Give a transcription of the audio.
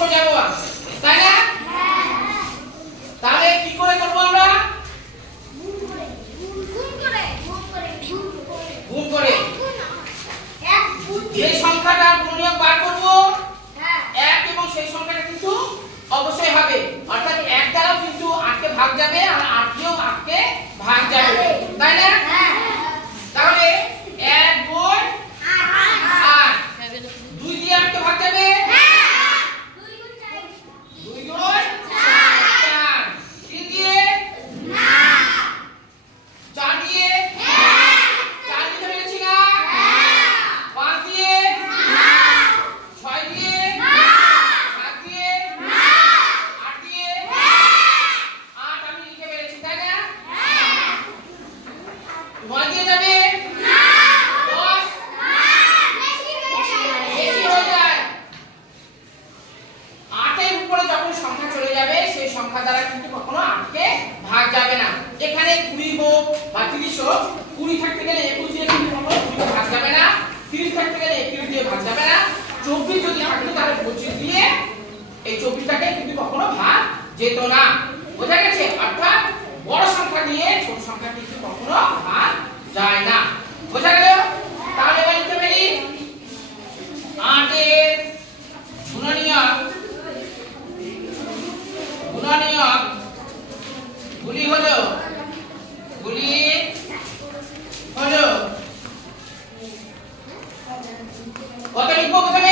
সোজা বাবা, তাই না? তাহলে কি করে করব আমরা? গুণ করে যে সংখ্যাটা গুণনীয়ক বার করব 1 এবং সেই সংখ্যাটা কিন্তু অবশ্যই হবে, অর্থাৎ 1 দ্বারাও কিন্তু 8 কে ভাগ যাবে আর 8 দিয়েও 8 কে ভাগ যাবে, তাই না? তাহলে 1 গুণ 8, 2 দিয়ে 8 কে ভাগ যাবে, 2 গুণ 4, 3 দিয়ে না, 4 দিয়ে 4 দিতে পেরেছি না, 5 দিয়ে না, 6 দিয়ে না, 7 দিয়ে না, 8 দিয়ে না, 8 আমি লিখে পেরেছি, তাই না? 9 দিয়ে যাবে না, 10 না, বেশি হয়ে যায়। 8 এর উপরে যখন সংখ্যা চলে যাবে সেই সংখ্যা দ্বারা কিন্তু কখনো 8 কে ভাগ যাবে না। এখানে 20 হোক বা 30 হোক, 20 থাকতে গেলে 21 দিয়ে কিন্তু কখনো 20 কে ভাগ যাবে না, 30 থাকতে গেলে 21 দিয়ে ভাগ যাবে না, 24 যদি থাকতো তাহলে 25 দিয়ে এই 24টাকে কিন্তু কখনো ভাগ যেত না। বোঝা গেছে? অর্থাৎ বড় সংখ্যা দিয়ে ছোট সংখ্যা কিন্তু কখনো ভাগ যায় না। বোঝা গেল? তাহলে এবার লিখতে পারি 8 এর গুণনীয়ক গুলি হলো কত লিখবো প্রথমে?